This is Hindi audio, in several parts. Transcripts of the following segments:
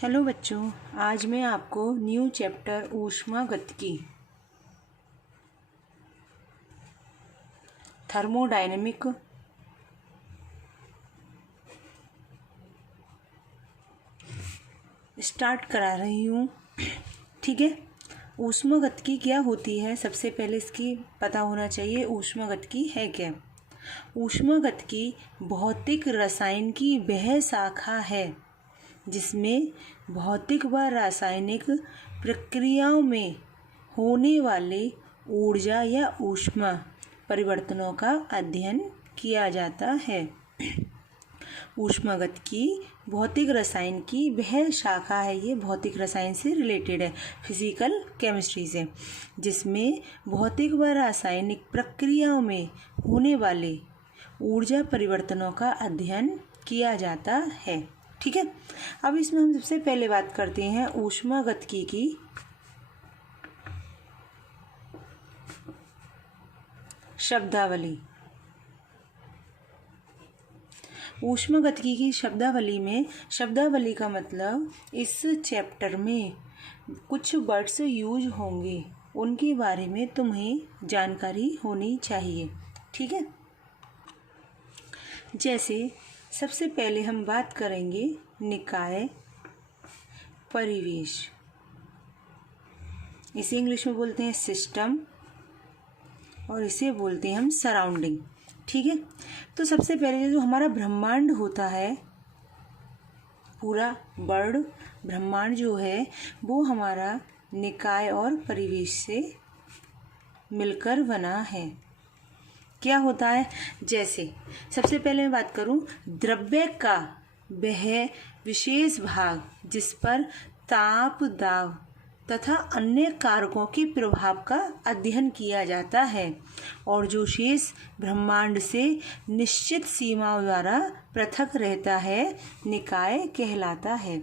हेलो बच्चों, आज मैं आपको न्यू चैप्टर ऊष्मागतिकी थर्मोडायनेमिक स्टार्ट करा रही हूँ। ठीक है, ऊष्मागतिकी क्या होती है, सबसे पहले इसकी पता होना चाहिए। ऊष्मागतिकी है क्या? ऊष्मागतिकी भौतिक रसायन की वह शाखा है जिसमें भौतिक व रासायनिक प्रक्रियाओं में होने वाले ऊर्जा या ऊष्मा परिवर्तनों का अध्ययन किया जाता है। ऊष्मागतिकी भौतिक रसायन की वह शाखा है, ये भौतिक रसायन से रिलेटेड है, फिजिकल केमिस्ट्री से, जिसमें भौतिक व रासायनिक प्रक्रियाओं में होने वाले ऊर्जा परिवर्तनों का अध्ययन किया जाता है। ठीक है, अब इसमें हम सबसे पहले बात करते हैं ऊष्मागतिकी की शब्दावली। ऊष्मागतिकी की शब्दावली में, शब्दावली का मतलब इस चैप्टर में कुछ वर्ड्स यूज होंगे, उनके बारे में तुम्हें जानकारी होनी चाहिए। ठीक है, जैसे सबसे पहले हम बात करेंगे निकाय परिवेश। इसे इंग्लिश में बोलते हैं सिस्टम और इसे बोलते हैं हम सराउंडिंग। ठीक है, तो सबसे पहले जो हमारा ब्रह्मांड होता है, पूरा वर्ल्ड ब्रह्मांड जो है वो हमारा निकाय और परिवेश से मिलकर बना है। क्या होता है? जैसे सबसे पहले मैं बात करूं द्रव्य का वह विशेष भाग जिस पर ताप, दाब तथा अन्य कारकों के प्रभाव का अध्ययन किया जाता है और जो शेष ब्रह्मांड से निश्चित सीमाओं द्वारा पृथक रहता है, निकाय कहलाता है।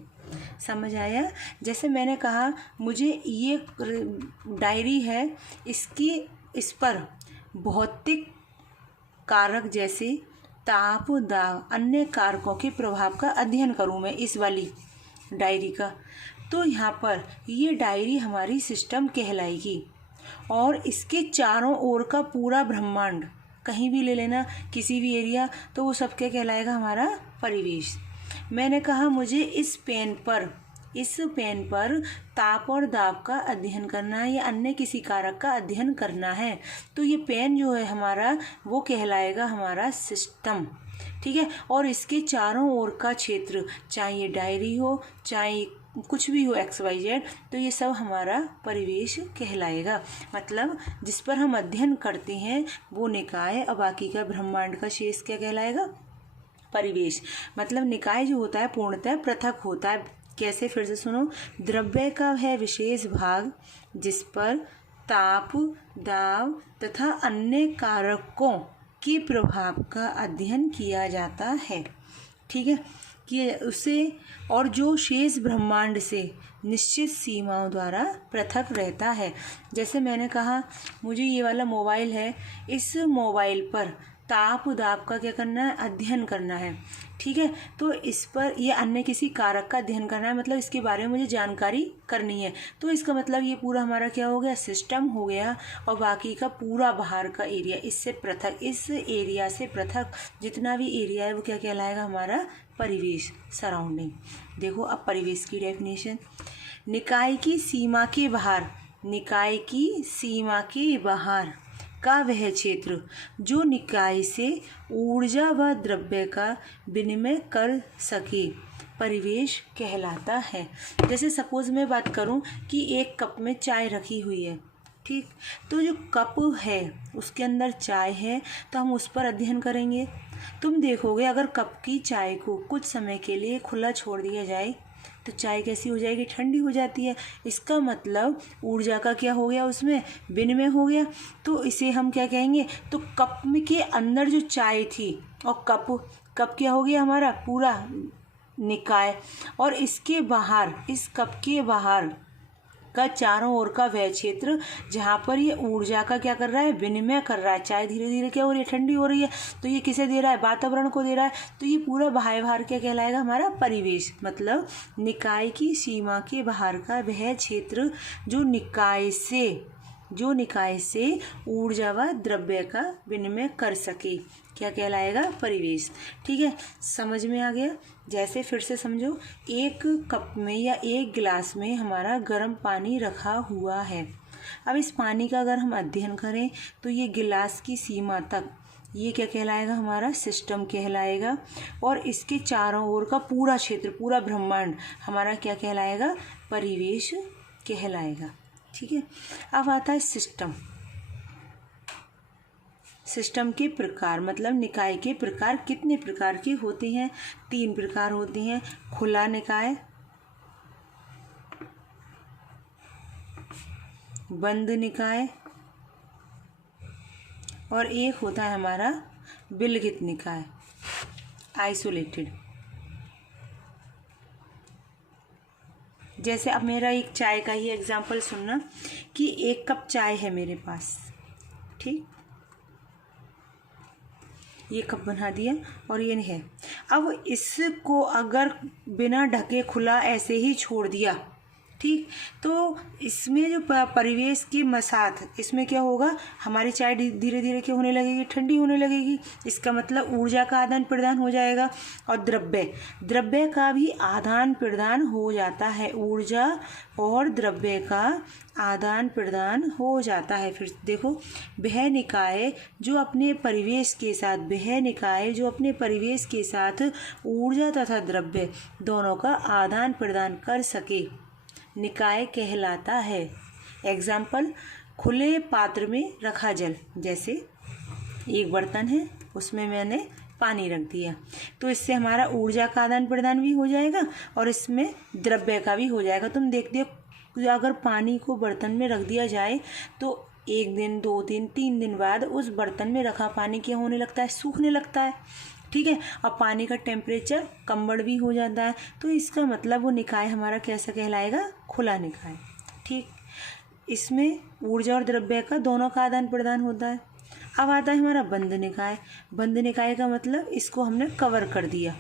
समझ आया? जैसे मैंने कहा मुझे ये डायरी है, इस पर भौतिक कारक जैसे ताप, दाब, अन्य कारकों के प्रभाव का अध्ययन करूं मैं इस वाली डायरी का, तो यहाँ पर ये डायरी हमारी सिस्टम कहलाएगी। और इसके चारों ओर का पूरा ब्रह्मांड, कहीं भी ले लेना किसी भी एरिया, तो वो सब क्या कहलाएगा? हमारा परिवेश। मैंने कहा मुझे इस पेन पर ताप और दाब का अध्ययन करना है या अन्य किसी कारक का अध्ययन करना है, तो ये पेन जो है हमारा वो कहलाएगा हमारा सिस्टम। ठीक है, और इसके चारों ओर का क्षेत्र, चाहे ये डायरी हो चाहे कुछ भी हो XYZ, तो ये सब हमारा परिवेश कहलाएगा। मतलब जिस पर हम अध्ययन करते हैं वो निकाय, और बाकी का ब्रह्मांड का शेष क्या कहलाएगा? परिवेश। मतलब निकाय जो होता है पूर्णतः पृथक होता है। कैसे? फिर से सुनो, द्रव्य का है विशेष भाग जिस पर ताप, दाब तथा अन्य कारकों के प्रभाव का अध्ययन किया जाता है। ठीक है, कि उसे, और जो शेष ब्रह्मांड से निश्चित सीमाओं द्वारा पृथक रहता है। जैसे मैंने कहा मुझे ये वाला मोबाइल है, इस मोबाइल पर ताप, दाब का क्या करना है? अध्ययन करना है। ठीक है, तो इस पर ये अन्य किसी कारक का अध्ययन करना है, मतलब इसके बारे में मुझे जानकारी करनी है। तो इसका मतलब ये पूरा हमारा क्या हो गया? सिस्टम हो गया। और बाकी का पूरा बाहर का एरिया इससे पृथक, इस एरिया से पृथक जितना भी एरिया है वो क्या कहलाएगा? हमारा परिवेश, सराउंडिंग। देखो अब परिवेश की डेफिनेशन, निकाय की सीमा के बाहर, निकाय की सीमा के बाहर का वह क्षेत्र जो निकाय से ऊर्जा व द्रव्य का विनिमय कर सके, परिवेश कहलाता है। जैसे सपोज मैं बात करूं कि एक कप में चाय रखी हुई है, ठीक, तो जो कप है उसके अंदर चाय है, तो हम उस पर अध्ययन करेंगे। तुम देखोगे अगर कप की चाय को कुछ समय के लिए खुला छोड़ दिया जाए तो चाय कैसी हो जाएगी? ठंडी हो जाती है। इसका मतलब ऊर्जा का क्या हो गया? उसमें विनिमय हो गया। तो इसे हम क्या कहेंगे? तो कप में के अंदर जो चाय थी और कप क्या हो गया? हमारा पूरा निकाय। और इसके बाहर, इस कप के बाहर का चारों ओर का वह क्षेत्र जहाँ पर ये ऊर्जा का क्या कर रहा है, विनिमय कर रहा है। चाय धीरे धीरे क्या हो रही है, ठंडी हो रही है, तो ये किसे दे रहा है, वातावरण को दे रहा है। तो ये पूरा बाह्य भार क्या कहलाएगा, हमारा परिवेश। मतलब निकाय की सीमा के बाहर का वह क्षेत्र जो निकाय से ऊर्जा व द्रव्य का विनिमय कर सके, क्या कहलाएगा, परिवेश। ठीक है, समझ में आ गया। जैसे फिर से समझो, एक कप में या एक गिलास में हमारा गर्म पानी रखा हुआ है। अब इस पानी का अगर हम अध्ययन करें तो ये गिलास की सीमा तक ये क्या कहलाएगा, हमारा सिस्टम कहलाएगा। और इसके चारों ओर का पूरा क्षेत्र, पूरा ब्रह्मांड हमारा क्या कहलाएगा, परिवेश कहलाएगा। ठीक है, अब आता है सिस्टम। सिस्टम के प्रकार, मतलब निकाय के प्रकार कितने प्रकार के होते हैं, 3 प्रकार होते हैं। खुला निकाय, बंद निकाय, और एक होता है हमारा विलगित निकाय, आइसोलेटेड। जैसे अब मेरा एक चाय का ही एग्जाम्पल सुनना कि 1 कप चाय है मेरे पास। ठीक, ये कप बना दिया और ये नहीं है। अब इसको अगर बिना ढके खुला ऐसे ही छोड़ दिया, ठीक, तो इसमें जो परिवेश के साथ इसमें क्या होगा, हमारी चाय धीरे धीरे क्या होने लगेगी, ठंडी होने लगेगी। इसका मतलब ऊर्जा का आदान प्रदान हो जाएगा। और द्रव्य का भी आदान प्रदान हो जाता है। ऊर्जा और द्रव्य का आदान प्रदान हो जाता है। फिर देखो, वह निकाय जो अपने परिवेश के साथ ऊर्जा तथा द्रव्य दोनों का आदान प्रदान कर सके, निकाय कहलाता है। एग्जाम्पल, खुले पात्र में रखा जल। जैसे एक बर्तन है, उसमें मैंने पानी रख दिया, तो इससे हमारा ऊर्जा का आदान प्रदान भी हो जाएगा और इसमें द्रव्य का भी हो जाएगा। तुम देखते हो, अगर पानी को बर्तन में रख दिया जाए तो 1 दिन, 2 दिन, 3 दिन बाद उस बर्तन में रखा पानी क्या होने लगता है, सूखने लगता है। ठीक है, और पानी का टेम्परेचर कम बढ़ भी हो जाता है। तो इसका मतलब वो निकाय हमारा कैसा कहलाएगा, खुला निकाय। ठीक, इसमें ऊर्जा और द्रव्य का दोनों का आदान प्रदान होता है। अब आता है हमारा बंद निकाय। बंद निकाय का मतलब इसको हमने कवर कर दिया।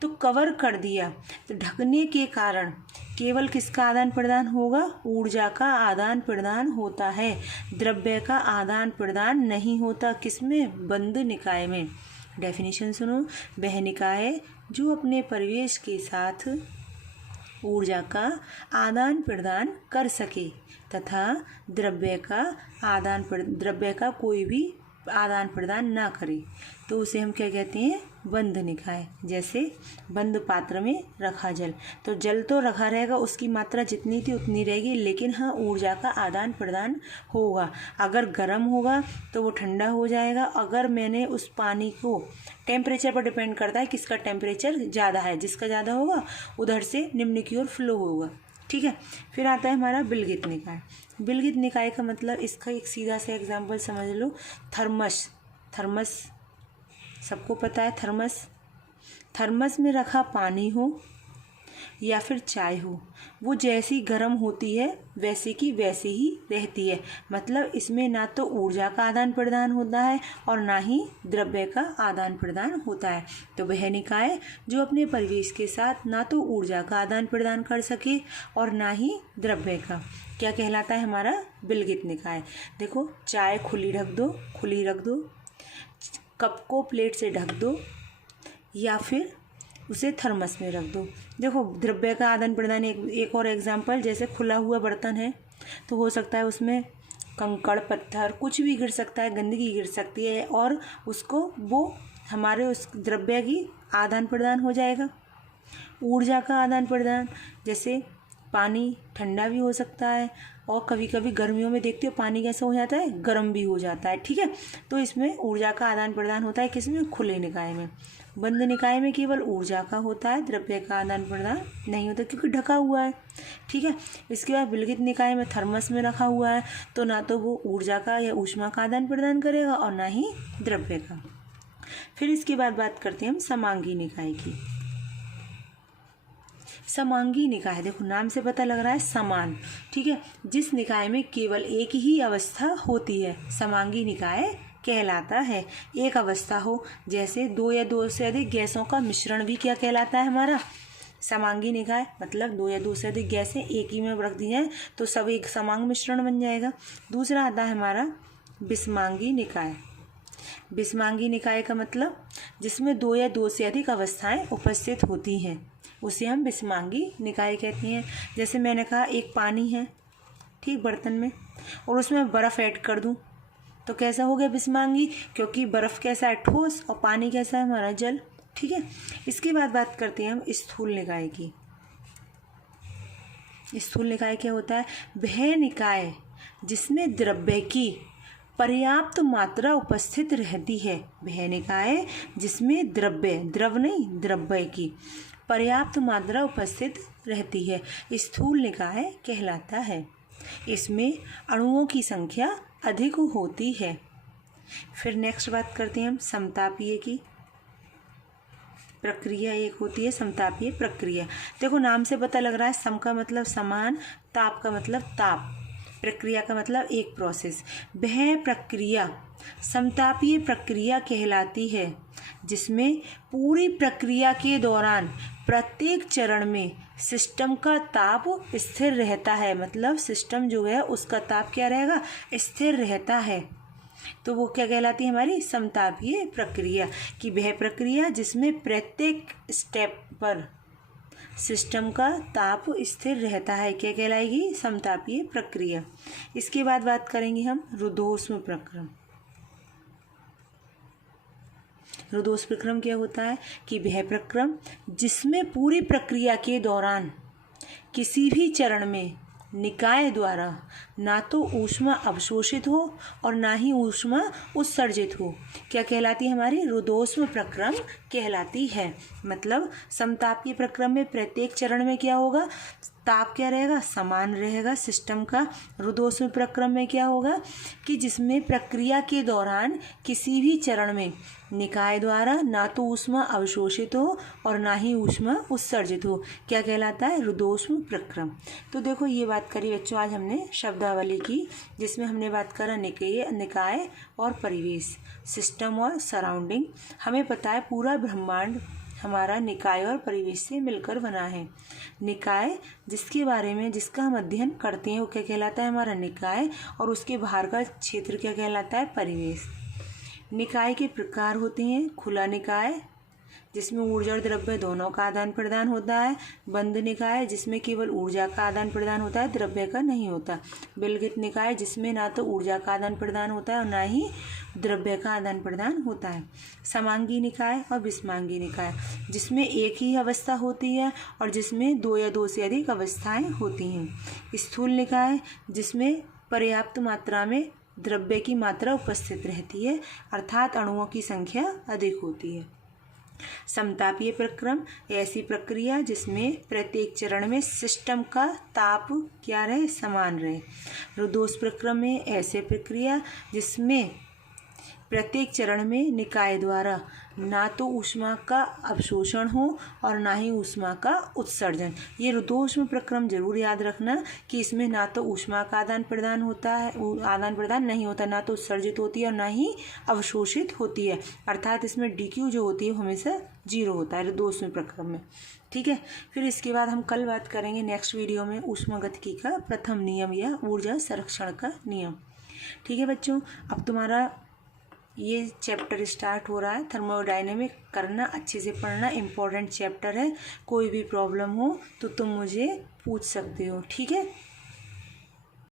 तो कवर कर दिया तो ढकने के कारण केवल किसका आदान प्रदान होगा, ऊर्जा का आदान प्रदान होता है, द्रव्य का आदान प्रदान नहीं होता। किसमें, बंद निकाय में। डेफिनेशन सुनो, वह निकाय जो अपने परिवेश के साथ ऊर्जा का आदान प्रदान कर सके तथा द्रव्य का कोई भी आदान प्रदान ना करे, तो उसे हम क्या कहते हैं, बंद निकाय। जैसे बंद पात्र में रखा जल, तो जल तो रखा रहेगा, उसकी मात्रा जितनी थी उतनी रहेगी, लेकिन हाँ ऊर्जा का आदान प्रदान होगा। अगर गर्म होगा तो वो ठंडा हो जाएगा। अगर मैंने उस पानी को, टेम्परेचर पर डिपेंड करता है किसका टेम्परेचर ज़्यादा है, जिसका ज़्यादा होगा उधर से निम्न की ओर फ्लो होगा। ठीक है, फिर आता है हमारा विलगित निकाय। विलगित निकाय का मतलब, इसका एक सीधा सा एग्जाम्पल समझ लो, थर्मस सबको पता है। थर्मस में रखा पानी हो या फिर चाय हो, वो जैसी गर्म होती है वैसे की वैसे ही रहती है। मतलब इसमें ना तो ऊर्जा का आदान प्रदान होता है और ना ही द्रव्य का आदान प्रदान होता है। तो वह निकाय जो अपने परिवेश के साथ ना तो ऊर्जा का आदान प्रदान कर सके और ना ही द्रव्य का, क्या कहलाता है, हमारा विलगित निकाय। देखो, चाय खुली रख दो, कप को प्लेट से ढक दो या फिर उसे थर्मस में रख दो। देखो, द्रव्य का आदान प्रदान, एक और एग्जाम्पल, जैसे खुला हुआ बर्तन है तो हो सकता है उसमें कंकड़ पत्थर कुछ भी गिर सकता है, गंदगी गिर सकती है, और उसको वो हमारे उस द्रव्य की आदान प्रदान हो जाएगा। ऊर्जा का आदान प्रदान, जैसे पानी ठंडा भी हो सकता है और कभी कभी गर्मियों में देखते हो पानी कैसा हो जाता है, गर्म भी हो जाता है। ठीक है, तो इसमें ऊर्जा का आदान प्रदान होता है किसमें, खुले निकाय में। बंद निकाय में केवल ऊर्जा का होता है, द्रव्य का आदान प्रदान नहीं होता क्योंकि ढका हुआ है। ठीक है, इसके बाद विलगित निकाय में थर्मस में रखा हुआ है, तो ना तो वो ऊर्जा का या ऊष्मा का आदान प्रदान करेगा और ना ही द्रव्य का। फिर इसके बाद बात करते हैं हम समांगी निकाय की। समांगी निकाय, देखो नाम से पता लग रहा है समान, ठीक है, जिस निकाय में केवल एक ही अवस्था होती है समांगी निकाय कहलाता है। एक अवस्था हो, जैसे दो या दो से अधिक गैसों का मिश्रण भी क्या कहलाता है हमारा, समांगी निकाय। मतलब दो या दो से अधिक गैसें एक ही में रख दी जाए तो सब एक समांग मिश्रण बन जाएगा। दूसरा आता है हमारा विषमांगी निकाय। विषमांगी निकाय का मतलब जिसमें दो या दो से अधिक अवस्थाएं उपस्थित होती हैं उसे हम विषमांगी निकाय कहते हैं। जैसे मैंने कहा एक पानी है, ठीक, बर्तन में, और उसमें बर्फ़ ऐड कर दूं तो कैसा हो गया विषमांगी, क्योंकि बर्फ़ कैसा है, ठोस, और पानी कैसा है हमारा, जल, ठीक है। इसके बाद बात करते हैं हम स्थूल निकाय की। स्थूल निकाय क्या होता है, वह निकाय जिसमें द्रव्य की पर्याप्त मात्रा उपस्थित रहती है। वह निकाय जिसमें द्रव्य की पर्याप्त मात्रा उपस्थित रहती है स्थूल निकाय कहलाता है। इसमें अणुओं की संख्या अधिक होती है। फिर नेक्स्ट बात करते हैं हम समतापीय की प्रक्रिया। एक होती है समतापीय प्रक्रिया। देखो नाम से पता लग रहा है, सम का मतलब समान, ताप का मतलब ताप, प्रक्रिया का मतलब एक प्रोसेस। वह प्रक्रिया समतापीय प्रक्रिया कहलाती है जिसमें पूरी प्रक्रिया के दौरान प्रत्येक चरण में सिस्टम का ताप स्थिर रहता है। मतलब सिस्टम जो है उसका ताप क्या रहेगा, स्थिर रहता है। तो वो क्या कहलाती है हमारी समतापीय प्रक्रिया। कि वह प्रक्रिया जिसमें प्रत्येक स्टेप पर सिस्टम का ताप स्थिर रहता है क्या कहलाएगी, समतापीय प्रक्रिया। इसके बाद बात करेंगे हम रुद्धोष्म प्रक्रम। रुद्धोष्म प्रक्रम क्या होता है कि वह प्रक्रम जिसमें पूरी प्रक्रिया के दौरान किसी भी चरण में निकाय द्वारा ना तो ऊष्मा अवशोषित हो और ना ही ऊष्मा उत्सर्जित हो, क्या कहलाती है हमारी, रुद्धोष्म प्रक्रम कहलाती है। मतलब समतापीय प्रक्रम में प्रत्येक चरण में क्या होगा, ताप क्या रहेगा, समान रहेगा सिस्टम का। रुद्धोष्म प्रक्रम में क्या होगा कि जिसमें प्रक्रिया के दौरान किसी भी चरण में निकाय द्वारा ना तो ऊष्मा अवशोषित हो और ना ही ऊष्मा उत्सर्जित हो, क्या कहलाता है, रुद्धोष्म प्रक्रम। तो देखो ये बात करी बच्चों आज हमने शब्दावली की, जिसमें हमने बात करा निकाय और परिवेश, सिस्टम और सराउंडिंग। हमें पता है पूरा ब्रह्मांड हमारा निकाय और परिवेश से मिलकर बना है। निकाय जिसके बारे में जिसका हम अध्ययन करते हैं वो क्या कहलाता है, हमारा निकाय, और उसके बाहर का क्षेत्र क्या कहलाता है, परिवेश। निकाय के प्रकार होते हैं खुला निकाय जिसमें ऊर्जा और द्रव्य दोनों का आदान प्रदान होता है, बंद निकाय जिसमें केवल ऊर्जा का आदान प्रदान होता है, द्रव्य का नहीं होता, विलगित निकाय जिसमें ना तो ऊर्जा का आदान प्रदान होता है और ना ही द्रव्य का आदान प्रदान होता है, समांगी निकाय और विषमांगी निकाय जिसमें एक ही अवस्था होती है और जिसमें दो या दो से अधिक अवस्थाएं होती हैं, स्थूल निकाय जिसमें पर्याप्त मात्रा में द्रव्य की मात्रा उपस्थित रहती है अर्थात अणुओं की संख्या अधिक होती है। समतापीय प्रक्रम ऐसी प्रक्रिया जिसमें प्रत्येक चरण में सिस्टम का ताप क्या रहे, समान रहे। रुद्धोष्म प्रक्रम में ऐसे प्रक्रिया जिसमें प्रत्येक चरण में निकाय द्वारा ना तो ऊष्मा का अवशोषण हो और ना ही ऊष्मा का उत्सर्जन। ये रुद्धोष्म प्रक्रम जरूर याद रखना कि इसमें ना तो ऊष्मा का आदान प्रदान होता है, आदान प्रदान नहीं होता, ना तो उत्सर्जित होती है और ना ही अवशोषित होती है, अर्थात इसमें DQ जो होती है वो हमेशा 0 होता है रुद्धोष्म प्रक्रम में। ठीक है, फिर इसके बाद हम कल बात करेंगे नेक्स्ट वीडियो में ऊष्मागतिकी का प्रथम नियम या ऊर्जा संरक्षण का नियम। ठीक है बच्चों, अब तुम्हारा ये चैप्टर स्टार्ट हो रहा है, थर्मोडायनेमिक करना, अच्छे से पढ़ना, इम्पोर्टेंट चैप्टर है। कोई भी प्रॉब्लम हो तो तुम मुझे पूछ सकते हो। ठीक है।